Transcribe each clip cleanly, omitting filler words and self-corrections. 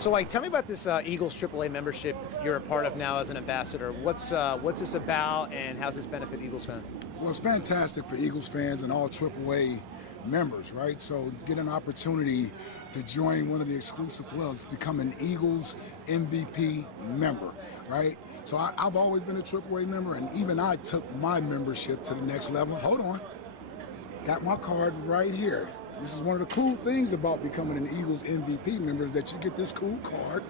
So, tell me about this Eagles AAA membership you're a part of now as an ambassador. What's this about, and how's this benefit Eagles fans? Well, it's fantastic for Eagles fans and all AAA members, right? So get an opportunity to join one of the exclusive clubs, become an Eagles MVP member, right? So I've always been a AAA member, and even I took my membership to the next level. Hold on. Got my card right here. This is one of the cool things about becoming an Eagles MVP member is that you get this cool card,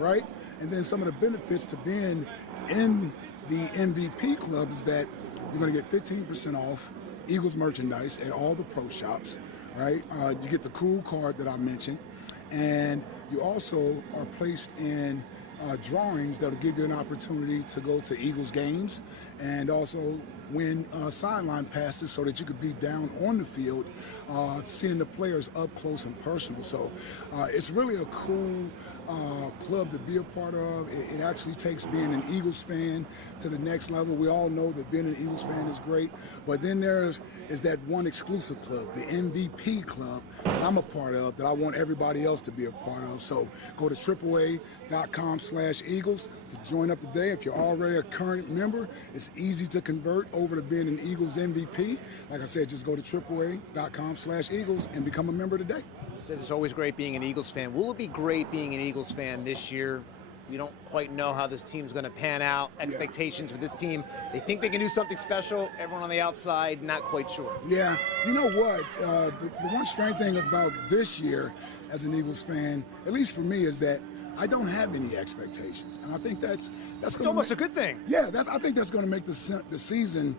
right? And then some of the benefits to being in the MVP club is that you're going to get 15% off Eagles merchandise at all the pro shops, right? You get the cool card that I mentioned, and you also are placed in drawings that'll give you an opportunity to go to Eagles games and also win sideline passes so that you could be down on the field seeing the players up close and personal. So it's really a cool club to be a part of. It actually takes being an Eagles fan to the next level. We all know that being an Eagles fan is great, but then there is that one exclusive club, the MVP club, that I'm a part of, that I want everybody else to be a part of. So go to AAA.com/Eagles to join up today. If you're already a current member, it's easy to convert over to being an Eagles MVP. Like I said, just go to AAA.com/Eagles and become a member today. It's always great being an Eagles fan. Will it be great being an Eagles fan this year? We don't quite know how this team's going to pan out. Expectations with this team, they think they can do something special. Everyone on the outside, not quite sure. Yeah, you know what? The one strange thing about this year as an Eagles fan, at least for me, is that I don't have any expectations, and I think that's going to almost a good thing. Yeah, I think that's going to make the season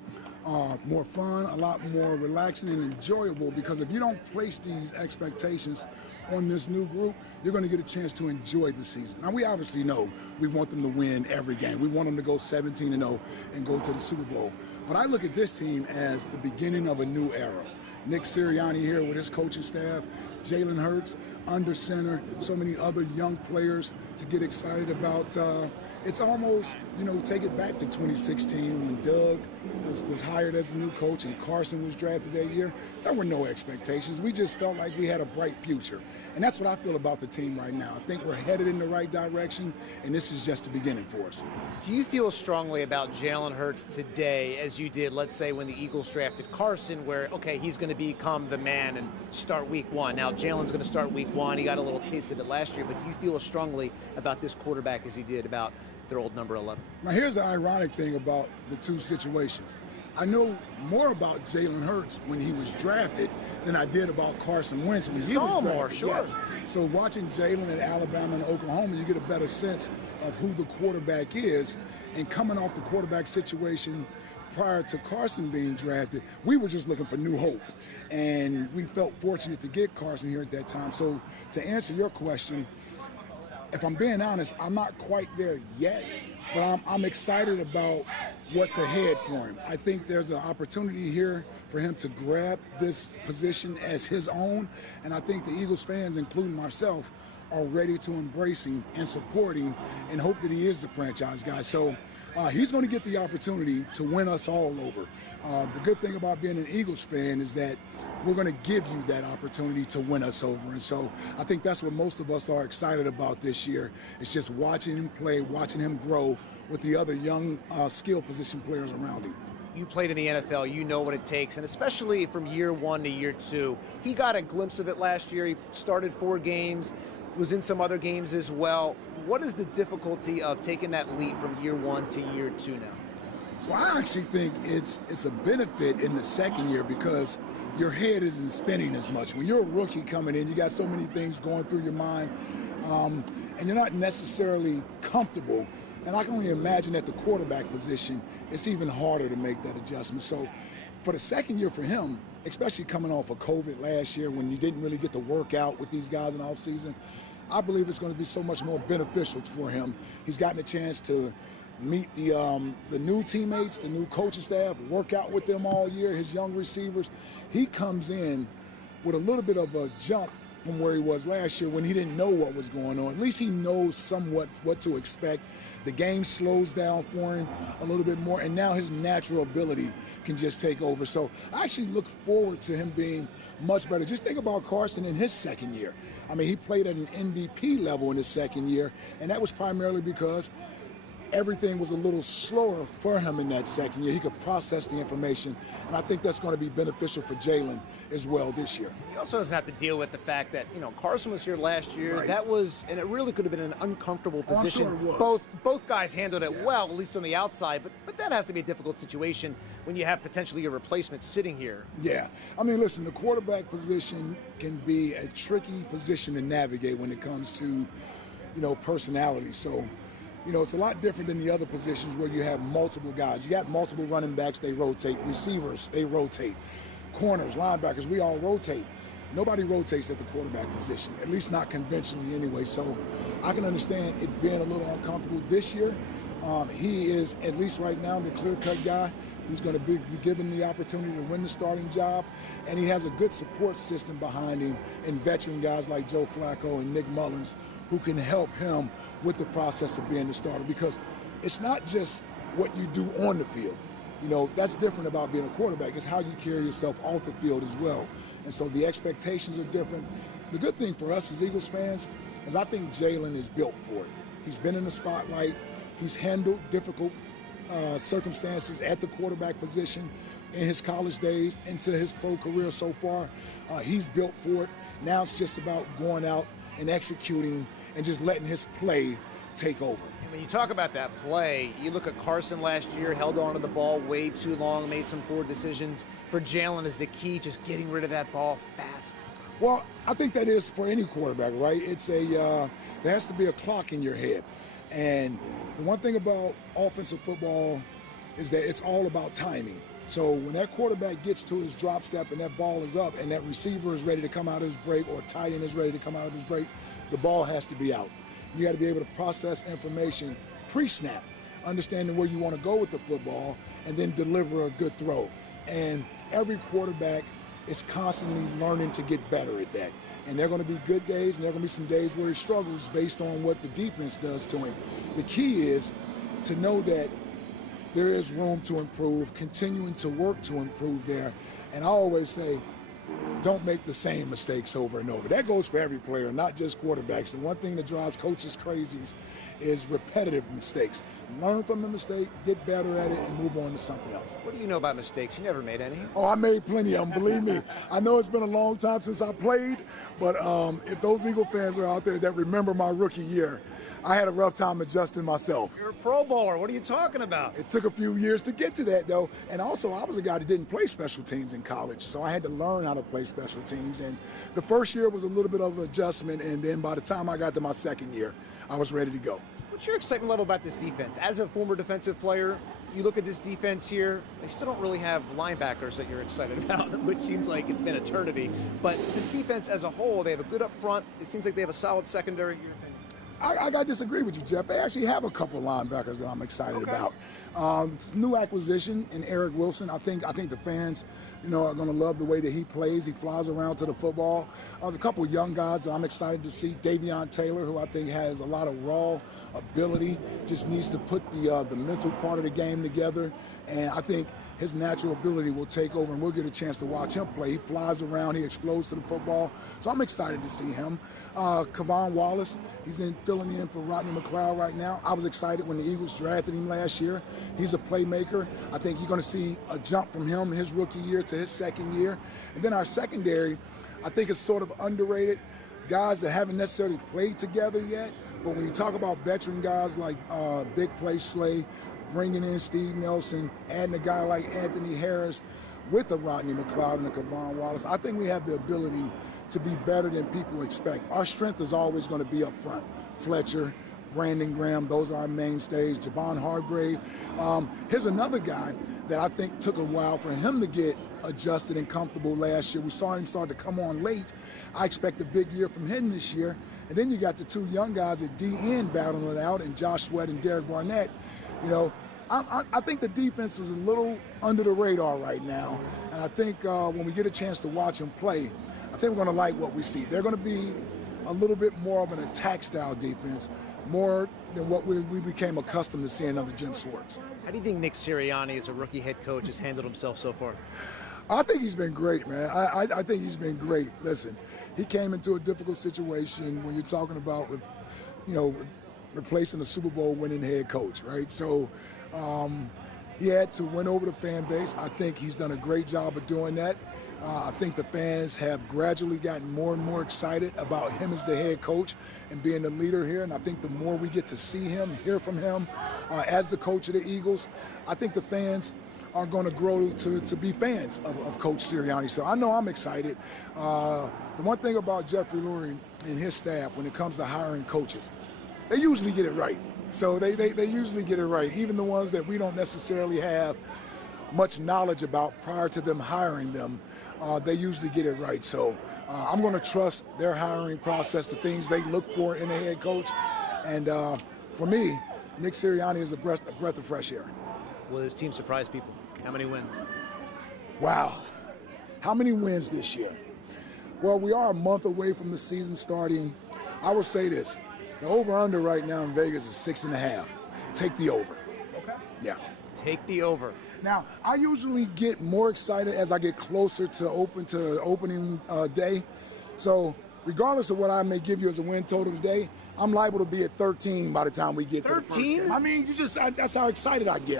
more fun, a lot more relaxing and enjoyable, because if you don't place these expectations on this new group, you're going to get a chance to enjoy the season. Now, we obviously know we want them to win every game. We want them to go 17-0 and go to the Super Bowl. But I look at this team as the beginning of a new era. Nick Sirianni here with his coaching staff, Jalen Hurts under center, so many other young players to get excited about. It's almost, take it back to 2016 when Doug was hired as the new coach and Carson was drafted that year. There were no expectations. We just felt like we had a bright future. And that's what I feel about the team right now. I think we're headed in the right direction, and this is just the beginning for us. Do you feel strongly about Jalen Hurts today as you did, let's say, when the Eagles drafted Carson, where, okay, he's going to become the man and start week one? Now, Jalen's going to start week one. He got a little taste of it last year, but do you feel as strongly about this quarterback as you did about their old number 11? Now, here's the ironic thing about the two situations. I know more about Jalen Hurts when he was drafted than I did about Carson Wentz when he was drafted. More, sure. Yes. So watching Jalen at Alabama and Oklahoma, you get a better sense of who the quarterback is. And coming off the quarterback situation prior to Carson being drafted, we were just looking for new hope. And we felt fortunate to get Carson here at that time. So to answer your question, if I'm being honest, I'm not quite there yet, but I'm excited about what's ahead for him. I think there's an opportunity here for him to grab this position as his own, and I think the Eagles fans, including myself, are ready to embrace him and support him and hope that he is the franchise guy. So he's going to get the opportunity to win us all over. The good thing about being an Eagles fan is that we're going to give you that opportunity to win us over. And so I think that's what most of us are excited about this year. It's just watching him play, watching him grow with the other young skill position players around him. You played in the NFL, you know what it takes, and especially from year one to year two. He got a glimpse of it last year. He started 4 games, was in some other games as well. What is the difficulty of taking that leap from year 1 to year 2 now? Well, I actually think it's a benefit in the second year because your head isn't spinning as much. When you're a rookie coming in, you got so many things going through your mind, and you're not necessarily comfortable. And I can only imagine at the quarterback position, it's even harder to make that adjustment. So for the second year for him, especially coming off of COVID last year when you didn't really get to work out with these guys in the offseason, I believe it's going to be so much more beneficial for him. He's gotten a chance to meet the new teammates, the new coaching staff, work out with them all year, his young receivers. He comes in with a little bit of a jump from where he was last year when he didn't know what was going on. At least he knows somewhat what to expect. The game slows down for him a little bit more, and now his natural ability can just take over. So I actually look forward to him being much better. Just think about Carson in his second year. I mean, he played at an MVP level in his second year, and that was primarily because everything was a little slower for him in that second year. He could process the information, and I think that's going to be beneficial for Jalen as well this year. He also doesn't have to deal with the fact that, Carson was here last year. Right. That was, and it really could have been an uncomfortable position. I'm sure it was. Both guys handled it well, at least on the outside, but that has to be a difficult situation when you have potentially your replacement sitting here. Yeah. I mean, listen, the quarterback position can be a tricky position to navigate when it comes to, personality. So, it's a lot different than the other positions where you have multiple guys. You got multiple running backs, they rotate. Receivers, they rotate. Corners, linebackers, we all rotate. Nobody rotates at the quarterback position, at least not conventionally anyway. So I can understand it being a little uncomfortable this year. He is, at least right now, the clear-cut guy who's going to be given the opportunity to win the starting job. And he has a good support system behind him in veteran guys like Joe Flacco and Nick Mullins who can help him with the process of being the starter, because it's not just what you do on the field. That's different about being a quarterback. It's how you carry yourself off the field as well. And so the expectations are different. The good thing for us as Eagles fans is I think Jalen is built for it. He's been in the spotlight. He's handled difficult circumstances at the quarterback position in his college days into his pro career so far. He's built for it. Now it's just about going out and executing and just letting his play take over. When you talk about that play, you look at Carson last year, held on to the ball way too long, made some poor decisions. For Jalen, is the key just getting rid of that ball fast? Well, I think that is for any quarterback, right? There has to be a clock in your head. And the one thing about offensive football is that it's all about timing. So when that quarterback gets to his drop step and that ball is up and that receiver is ready to come out of his break or tight end is ready to come out of his break, the ball has to be out. You got to be able to process information pre-snap, understanding where you want to go with the football, and then deliver a good throw. And every quarterback is constantly learning to get better at that. And there are going to be good days, and there are going to be some days where he struggles based on what the defense does to him. The key is to know that there is room to improve, continuing to work to improve there. And I always say, don't make the same mistakes over and over. That goes for every player, not just quarterbacks. The one thing that drives coaches crazy is repetitive mistakes. Learn from the mistake, get better at it, and move on to something else. What do you know about mistakes? You never made any. Oh, I made plenty of them, believe me. I know it's been a long time since I played, but if those Eagle fans are out there that remember my rookie year, I had a rough time adjusting myself. You're a Pro Bowler. What are you talking about? It took a few years to get to that, though. And also, I was a guy that didn't play special teams in college, so I had to learn how to play special teams. And the first year was a little bit of an adjustment, and then by the time I got to my second year, I was ready to go. What's your excitement level about this defense? As a former defensive player, you look at this defense here, they still don't really have linebackers that you're excited about, which seems like it's been eternity. But this defense as a whole, they have a good up front. It seems like they have a solid secondary. I got to disagree with you, Jeff. They actually have a couple linebackers that I'm excited about. New acquisition in Eric Wilson. I think the fans, are going to love the way that he plays. He flies around to the football. There's a couple young guys that I'm excited to see. Davion Taylor, who I think has a lot of raw ability, just needs to put the mental part of the game together. And I think his natural ability will take over, and we'll get a chance to watch him play. He flies around, he explodes to the football. So I'm excited to see him. Kevon Wallace, he's filling in for Rodney McLeod right now. I was excited when the Eagles drafted him last year. He's a playmaker. I think you're going to see a jump from him his rookie year to his second year. And then our secondary, I think it's sort of underrated. Guys that haven't necessarily played together yet, but when you talk about veteran guys like Big Play Slay, bringing in Steve Nelson, adding a guy like Anthony Harris with a Rodney McLeod and a Kevon Wallace, I think we have the ability to be better than people expect. Our strength is always going to be up front. Fletcher, Brandon Graham, those are our mainstays. Javon Hargrave. Here's another guy that I think took a while for him to get adjusted and comfortable last year. We saw him start to come on late. I expect a big year from him this year. And then you got the two young guys at DN battling it out, and Josh Sweat and Derek Barnett. I think the defense is a little under the radar right now. And I think when we get a chance to watch them play, I think we're going to like what we see. They're going to be a little bit more of an attack style defense, more than what we became accustomed to seeing under Jim Schwartz. How do you think Nick Sirianni, as a rookie head coach, has handled himself so far? I think he's been great, man. I think he's been great. Listen, he came into a difficult situation when you're talking about, replacing a Super Bowl winning head coach, right? So he had to win over the fan base. I think he's done a great job of doing that. I think the fans have gradually gotten more and more excited about him as the head coach and being the leader here. And I think the more we get to see him, hear from him as the coach of the Eagles, I think the fans are going to grow to be fans of Coach Sirianni. So I know I'm excited. The one thing about Jeffrey Lurie and his staff when it comes to hiring coaches, they usually get it right. So they usually get it right. Even the ones that we don't necessarily have much knowledge about prior to them hiring them, they usually get it right. So I'm going to trust their hiring process, the things they look for in a head coach. And for me, Nick Sirianni is a breath of fresh air. Will his team surprise people? How many wins? Wow. How many wins this year? Well, we are a month away from the season starting. I will say this. The over-under right now in Vegas is 6.5. Take the over. Okay. Yeah. Take the over. Now, I usually get more excited as I get closer to opening day. So regardless of what I may give you as a win total today, I'm liable to be at 13 by the time we get to the first game. I mean, that's how excited I get.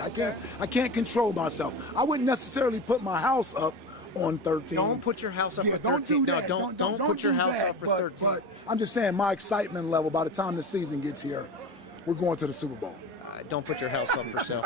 I can't control myself. I wouldn't necessarily put my house up on 13. Don't put your house up for 13. Don't do that. No, don't put your house up for 13. But I'm just saying my excitement level by the time the season gets here, we're going to the Super Bowl. Don't put your house up for sale.